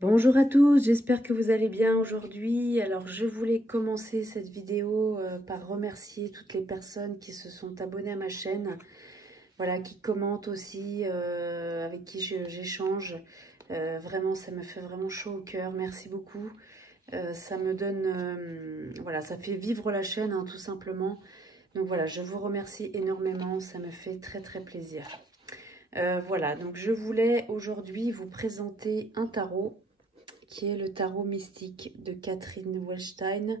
Bonjour à tous, j'espère que vous allez bien aujourd'hui. Alors je voulais commencer cette vidéo par remercier toutes les personnes qui se sont abonnées à ma chaîne, voilà, qui commentent aussi, avec qui j'échange. Vraiment, ça me fait vraiment chaud au cœur, merci beaucoup. Ça me donne, voilà, ça fait vivre la chaîne, hein, tout simplement. Donc voilà, je vous remercie énormément, ça me fait très très plaisir. Voilà, donc je voulais aujourd'hui vous présenter un tarot qui est le tarot mystique de Catherine Wellstein,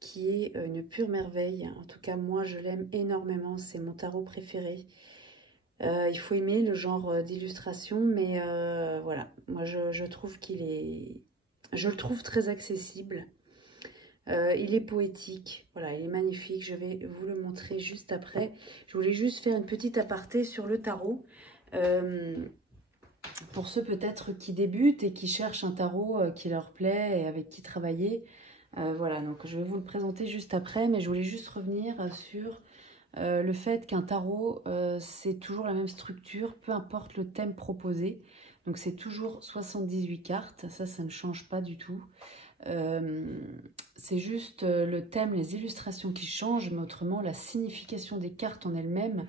qui est une pure merveille. En tout cas, moi, je l'aime énormément. C'est mon tarot préféré. Il faut aimer le genre d'illustration, mais voilà, moi, je trouve qu'il est... Je le trouve très accessible. Il est poétique, voilà, il est magnifique. Je vais vous le montrer juste après. Je voulais juste faire une petite aparté sur le tarot. Pour ceux peut-être qui débutent et qui cherchent un tarot qui leur plaît et avec qui travailler, voilà, donc je vais vous le présenter juste après, mais je voulais juste revenir sur le fait qu'un tarot, c'est toujours la même structure, peu importe le thème proposé. Donc c'est toujours 78 cartes, ça ne change pas du tout. C'est juste le thème, les illustrations qui changent, mais autrement la signification des cartes en elles-mêmes,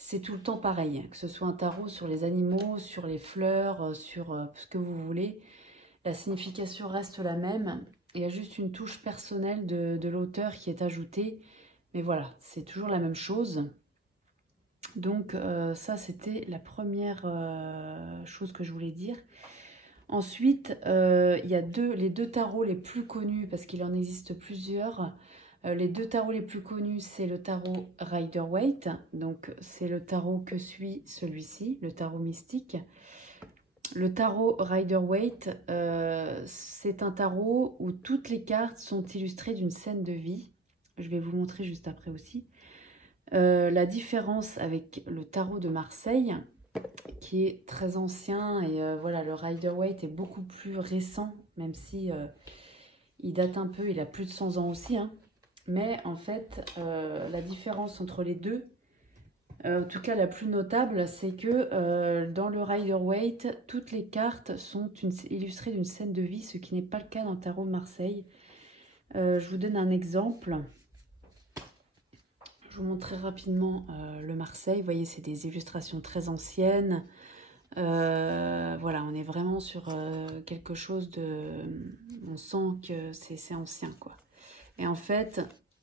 c'est tout le temps pareil, que ce soit un tarot sur les animaux, sur les fleurs, sur ce que vous voulez. La signification reste la même. Il y a juste une touche personnelle de l'auteur qui est ajoutée. Mais voilà, c'est toujours la même chose. Donc ça, c'était la première chose que je voulais dire. Ensuite, il y a les deux tarots les plus connus, parce qu'il en existe plusieurs. Les deux tarots les plus connus, c'est le tarot Rider-Waite. Donc, c'est le tarot que suit celui-ci, le tarot mystique. Le tarot Rider-Waite, c'est un tarot où toutes les cartes sont illustrées d'une scène de vie. Je vais vous montrer juste après aussi. La différence avec le tarot de Marseille, qui est très ancien, et voilà, le Rider-Waite est beaucoup plus récent, même si il date un peu, il a plus de 100 ans aussi, hein. Mais en fait, la différence entre les deux, en tout cas la plus notable, c'est que dans le Rider-Waite, toutes les cartes sont illustrées d'une scène de vie, ce qui n'est pas le cas dans le tarot de Marseille. Je vous donne un exemple. Je vous montre très rapidement le Marseille. Vous voyez, c'est des illustrations très anciennes. Voilà, on est vraiment sur quelque chose de... On sent que c'est ancien, quoi. Et en fait,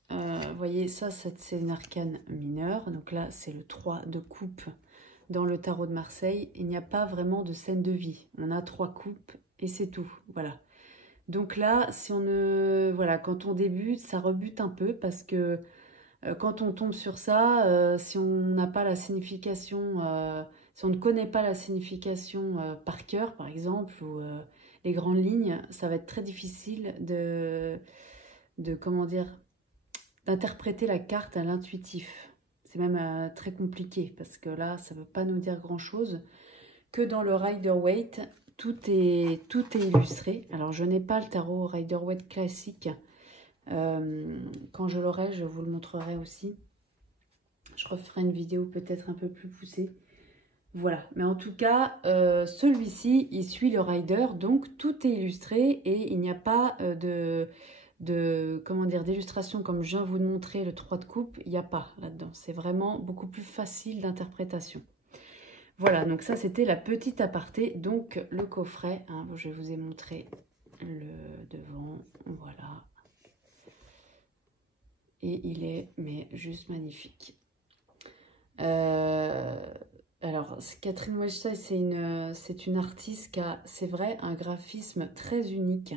vous voyez, ça c'est une arcane mineure. Donc là, c'est le 3 de coupe dans le tarot de Marseille. Il n'y a pas vraiment de scène de vie. On a 3 coupes et c'est tout. Voilà. Donc là, si on ne... Voilà, quand on débute, ça rebute un peu parce que quand on tombe sur ça, si on n'a pas la signification, si on ne connaît pas la signification par cœur, par exemple, ou les grandes lignes, ça va être très difficile comment dire, d'interpréter la carte à l'intuitif. C'est même très compliqué parce que là, ça ne veut pas nous dire grand-chose. Que dans le Rider-Waite, tout est illustré. Alors, je n'ai pas le tarot Rider-Waite classique. Quand je l'aurai, je vous le montrerai aussi. Je referai une vidéo peut-être un peu plus poussée. Voilà, mais en tout cas, celui-ci, il suit le rider, donc tout est illustré et il n'y a pas comment dire, d'illustration comme je viens vous de montrer, le 3 de coupe, il n'y a pas là-dedans. C'est vraiment beaucoup plus facile d'interprétation. Voilà, donc ça c'était la petite aparté, donc le coffret, hein, je vous ai montré le devant, voilà. Et il est, mais juste magnifique. Alors, Catherine Wellstein, c'est une artiste qui a, c'est vrai, un graphisme très unique.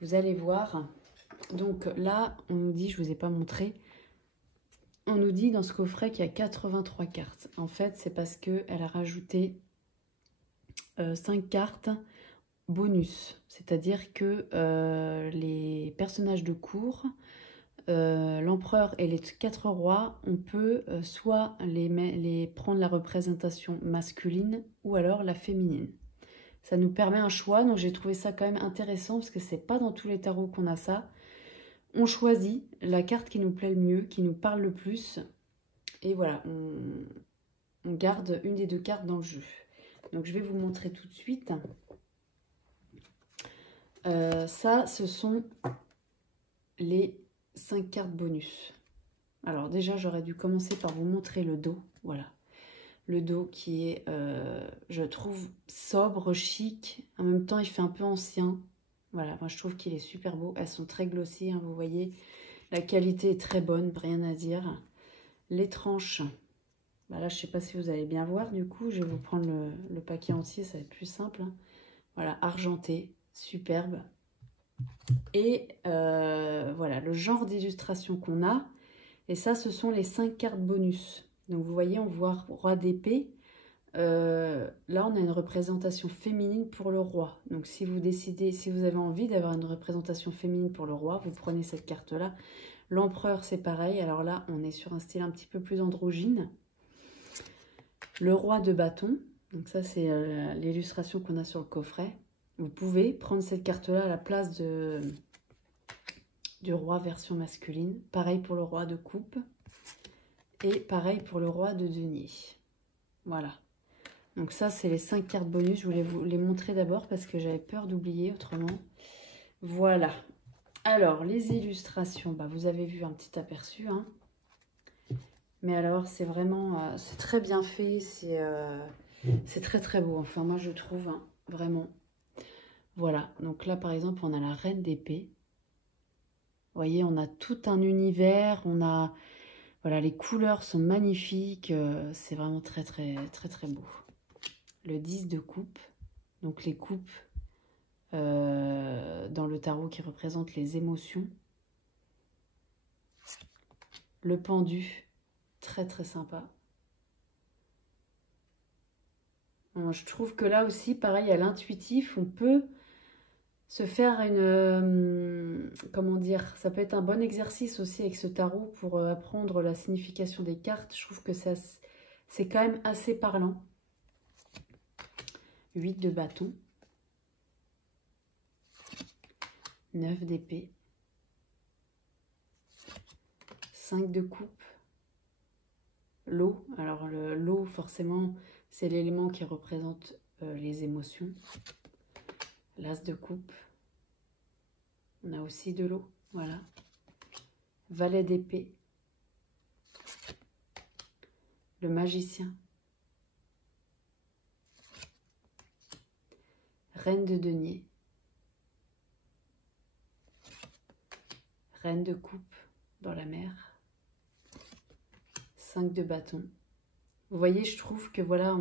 Vous allez voir. Donc là, on nous dit, je ne vous ai pas montré, on nous dit dans ce coffret qu'il y a 83 cartes. En fait, c'est parce qu'elle a rajouté 5 cartes bonus. C'est-à-dire que les personnages de cour, l'empereur et les 4 rois, on peut soit les prendre la représentation masculine ou alors la féminine. Ça nous permet un choix, donc j'ai trouvé ça quand même intéressant parce que c'est pas dans tous les tarots qu'on a ça. On choisit la carte qui nous plaît le mieux, qui nous parle le plus, et voilà, on garde une des 2 cartes dans le jeu. Donc je vais vous montrer tout de suite. Ça, ce sont les 5 cartes bonus. Alors déjà, j'aurais dû commencer par vous montrer le dos. Voilà. Le dos qui est, je trouve, sobre, chic. En même temps, il fait un peu ancien. Voilà, moi je trouve qu'il est super beau. Elles sont très glossy, hein, vous voyez. La qualité est très bonne, rien à dire. Les tranches, bah là je sais pas si vous allez bien voir. Du coup, je vais vous prendre le paquet entier, ça va être plus simple. Hein. Voilà, argenté, superbe. Et voilà, le genre d'illustration qu'on a. Et ça, ce sont les 5 cartes bonus. Donc vous voyez, on voit roi d'épée. Là, on a une représentation féminine pour le roi. Donc si vous décidez, si vous avez envie d'avoir une représentation féminine pour le roi, vous prenez cette carte-là. L'empereur, c'est pareil. Alors là, on est sur un style un petit peu plus androgyne. Le roi de bâton. Donc ça, c'est l'illustration qu'on a sur le coffret. Vous pouvez prendre cette carte-là à la place du roi version masculine. Pareil pour le roi de coupe. Et pareil pour le roi de denier. Voilà. Donc ça, c'est les 5 cartes bonus. Je voulais vous les montrer d'abord parce que j'avais peur d'oublier autrement. Voilà. Alors, les illustrations, bah, vous avez vu un petit aperçu. Hein. Mais alors, c'est vraiment... c'est très bien fait. C'est très, très beau. Enfin, moi, je trouve, hein, vraiment. Voilà. Donc là, par exemple, on a la reine d'épée. Vous voyez, on a tout un univers. On a... Voilà, les couleurs sont magnifiques. C'est vraiment très, très, très, très beau. Le 10 de coupe. Donc, les coupes dans le tarot qui représentent les émotions. Le pendu. Très, très sympa. Bon, je trouve que là aussi, pareil, à l'intuitif, on peut se faire une... comment dire? Ça peut être un bon exercice aussi avec ce tarot pour apprendre la signification des cartes. Je trouve que c'est quand même assez parlant. 8 de bâton. 9 d'épée. 5 de coupe. L'eau. Alors, l'eau, forcément, c'est l'élément qui représente les émotions. L'as de coupe. On a aussi de l'eau. Voilà. Valet d'épée. Le magicien. Reine de denier. Reine de coupe dans la mer. 5 de bâton. Vous voyez, je trouve que voilà,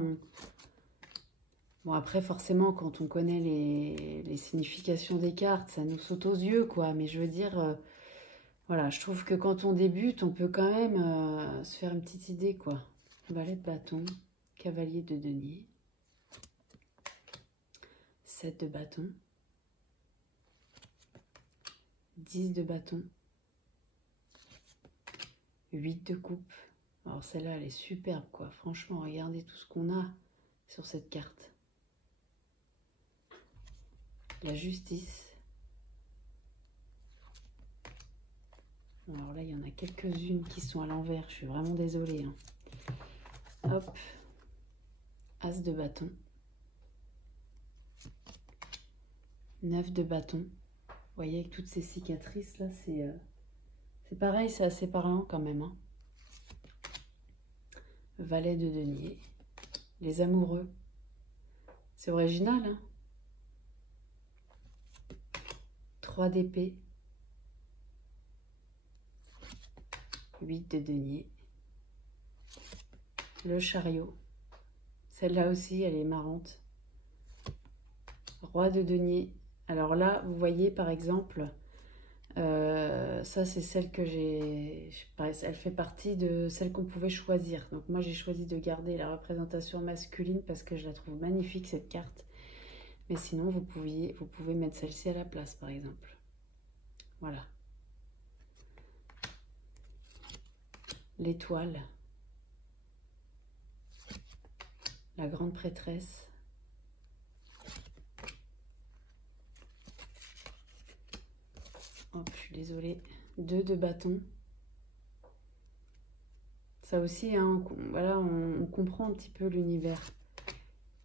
bon, après, forcément, quand on connaît les significations des cartes, ça nous saute aux yeux, quoi. Mais je veux dire, voilà, je trouve que quand on débute, on peut quand même se faire une petite idée, quoi. Valet de bâton, cavalier de denier, 7 de bâton, 10 de bâton, 8 de coupe. Alors celle-là, elle est superbe, quoi. Franchement, regardez tout ce qu'on a sur cette carte. La justice. Alors là, il y en a quelques-unes qui sont à l'envers. Je suis vraiment désolée. Hein. Hop. As de bâton. 9 de bâton. Vous voyez, avec toutes ces cicatrices, là, c'est pareil, c'est assez parlant quand même. Hein. Valet de denier. Les amoureux. C'est original, hein. 3 d'épée. 8 de denier. Le chariot. Celle-là aussi, elle est marrante. Roi de denier. Alors là, vous voyez, par exemple, ça, c'est celle que j'ai... Elle fait partie de celle qu'on pouvait choisir. Donc moi, j'ai choisi de garder la représentation masculine parce que je la trouve magnifique, cette carte. Mais sinon, vous pouvez mettre celle-ci à la place, par exemple. Voilà. L'étoile. La grande prêtresse. Hop, je suis désolée. 2 de bâton. Ça aussi, hein, voilà, on comprend un petit peu l'univers.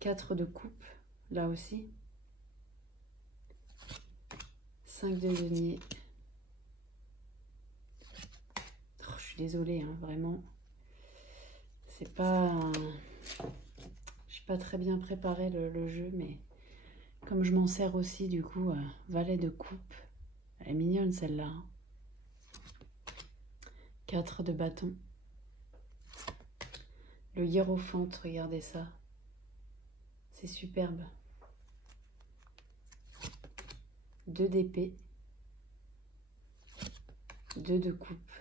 4 de coupe, là aussi. 5 de denier. Oh, je suis désolée, hein, vraiment. C'est pas... J'ai pas très bien préparé le jeu, mais comme je m'en sers aussi, du coup, valet de coupe. Elle est mignonne, celle-là. 4 de bâton. Le hiérophante, regardez ça. C'est superbe. 2 d'épée. 2 de coupe.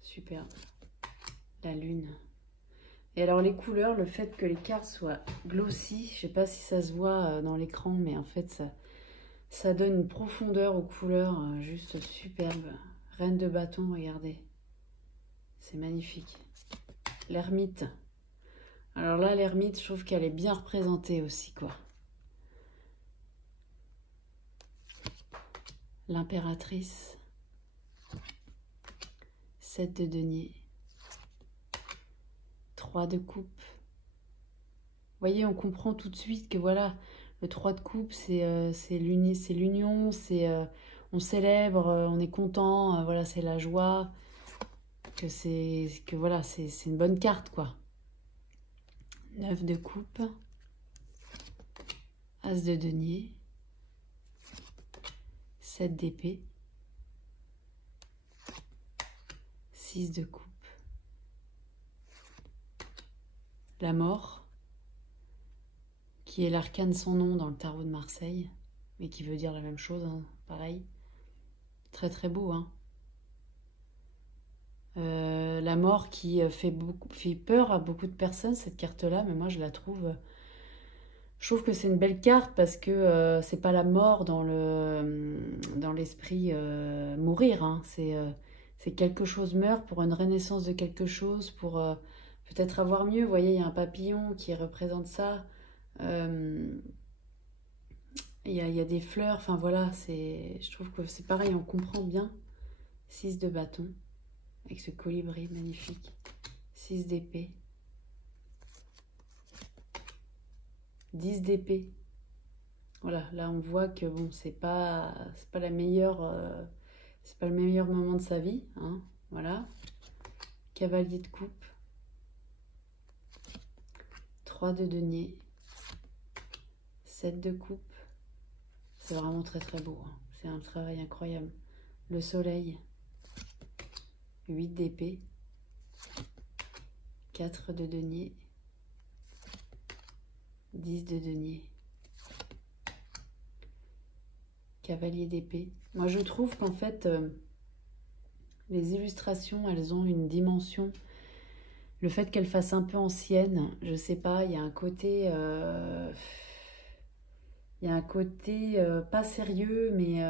Superbe. La lune. Et alors les couleurs, le fait que les cartes soient glossy, je sais pas si ça se voit dans l'écran, mais en fait ça donne une profondeur aux couleurs juste superbe. Reine de bâton, regardez. C'est magnifique. L'ermite. Alors là, l'ermite, je trouve qu'elle est bien représentée aussi, quoi. L'impératrice. 7 de denier. 3 de coupe. Vous voyez, on comprend tout de suite que voilà, le 3 de coupe, c'est l'union, on célèbre, on est content, voilà, c'est la joie, que voilà, c'est une bonne carte, quoi. 9 de coupe. As de denier. 7 d'épée. 6 de coupe. La mort, qui est l'arcane sans nom dans le tarot de Marseille, mais qui veut dire la même chose, hein, pareil. Très très beau, hein. La mort qui fait peur à beaucoup de personnes, cette carte-là, mais moi je la trouve... Je trouve que c'est une belle carte parce que c'est pas la mort dans l'esprit mourir, hein. C'est quelque chose meurt pour une renaissance de quelque chose, pour peut-être avoir mieux. Vous voyez, il y a un papillon qui représente ça. Il y a des fleurs, enfin voilà, je trouve que c'est pareil, on comprend bien. 6 de bâton, avec ce colibri magnifique. 6 d'épée. 10 d'épée. Voilà, là on voit que bon, c'est pas la meilleure, c'est pas le meilleur moment de sa vie, hein, voilà. Cavalier de coupe. 3 de denier. 7 de coupe. C'est vraiment très très beau, hein. C'est un travail incroyable. Le soleil. 8 d'épée. 4 de denier. 10 de denier. Cavalier d'épée. Moi je trouve qu'en fait les illustrations, elles ont une dimension. Le fait qu'elles fassent un peu anciennes, je sais pas, il y a un côté pas sérieux, mais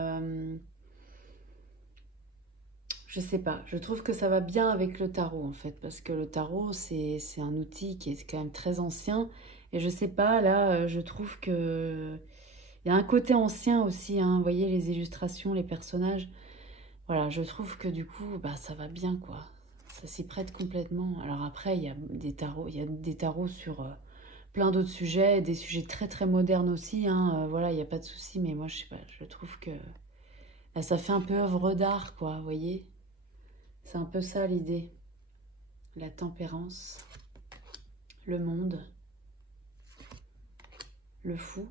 je sais pas. Je trouve que ça va bien avec le tarot en fait, parce que le tarot c'est un outil qui est quand même très ancien. Et je sais pas, là je trouve que il y a un côté ancien aussi, hein. Vous voyez les illustrations, les personnages. Voilà, je trouve que du coup, bah, ça va bien, quoi. Ça s'y prête complètement. Alors après, il y a des tarots sur plein d'autres sujets, des sujets très très modernes aussi, hein. Voilà, il n'y a pas de souci, mais moi, je sais pas, je trouve que là, ça fait un peu œuvre d'art, quoi, vous voyez. C'est un peu ça l'idée. La tempérance, le monde, le fou.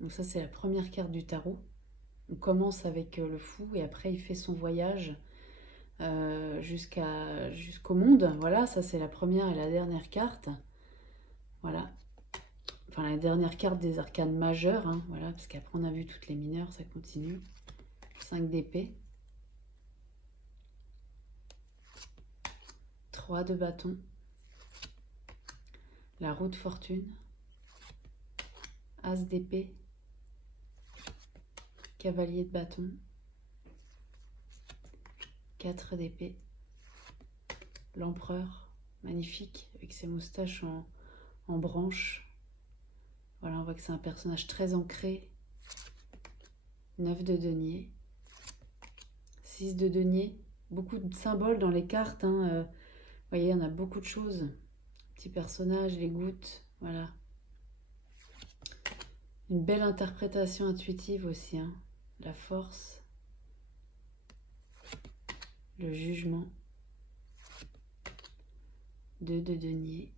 Donc ça, c'est la première carte du tarot. On commence avec le fou et après, il fait son voyage jusqu'au monde. Voilà, ça c'est la première et la dernière carte. Voilà. Enfin, la dernière carte des arcanes majeures, hein, voilà, parce qu'après on a vu toutes les mineures, ça continue. 5 d'épée. 3 de bâton. La roue de fortune. As d'épée. Cavalier de bâton. 4 d'épée. L'empereur, magnifique, avec ses moustaches en branche. Voilà, on voit que c'est un personnage très ancré. 9 de denier. 6 de denier. Beaucoup de symboles dans les cartes, hein. Vous voyez, on a beaucoup de choses. Petit personnage, les gouttes, voilà. Une belle interprétation intuitive aussi, hein. la force, le jugement, 2 de denier,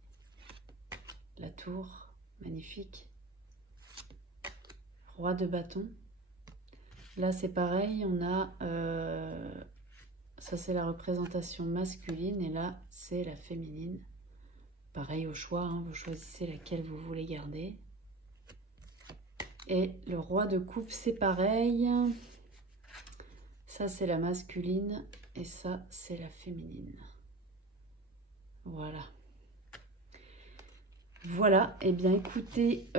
la tour, magnifique, roi de bâton. Là c'est pareil, on a, ça c'est la représentation masculine et là c'est la féminine. Pareil au choix, hein, vous choisissez laquelle vous voulez garder. Et le roi de coupe c'est pareil, ça c'est la masculine et ça c'est la féminine. Voilà. Voilà, et bien écoutez,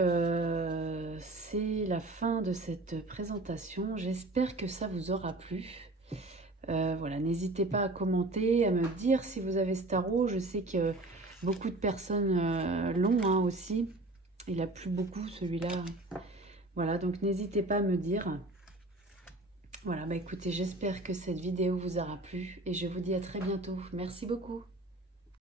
c'est la fin de cette présentation. J'espère que ça vous aura plu. Voilà, n'hésitez pas à commenter, à me dire si vous avez ce tarot. Je sais que beaucoup de personnes l'ont hein, aussi. Il a plu beaucoup celui-là. Voilà, donc n'hésitez pas à me dire. Voilà, bah écoutez, j'espère que cette vidéo vous aura plu et je vous dis à très bientôt. Merci beaucoup.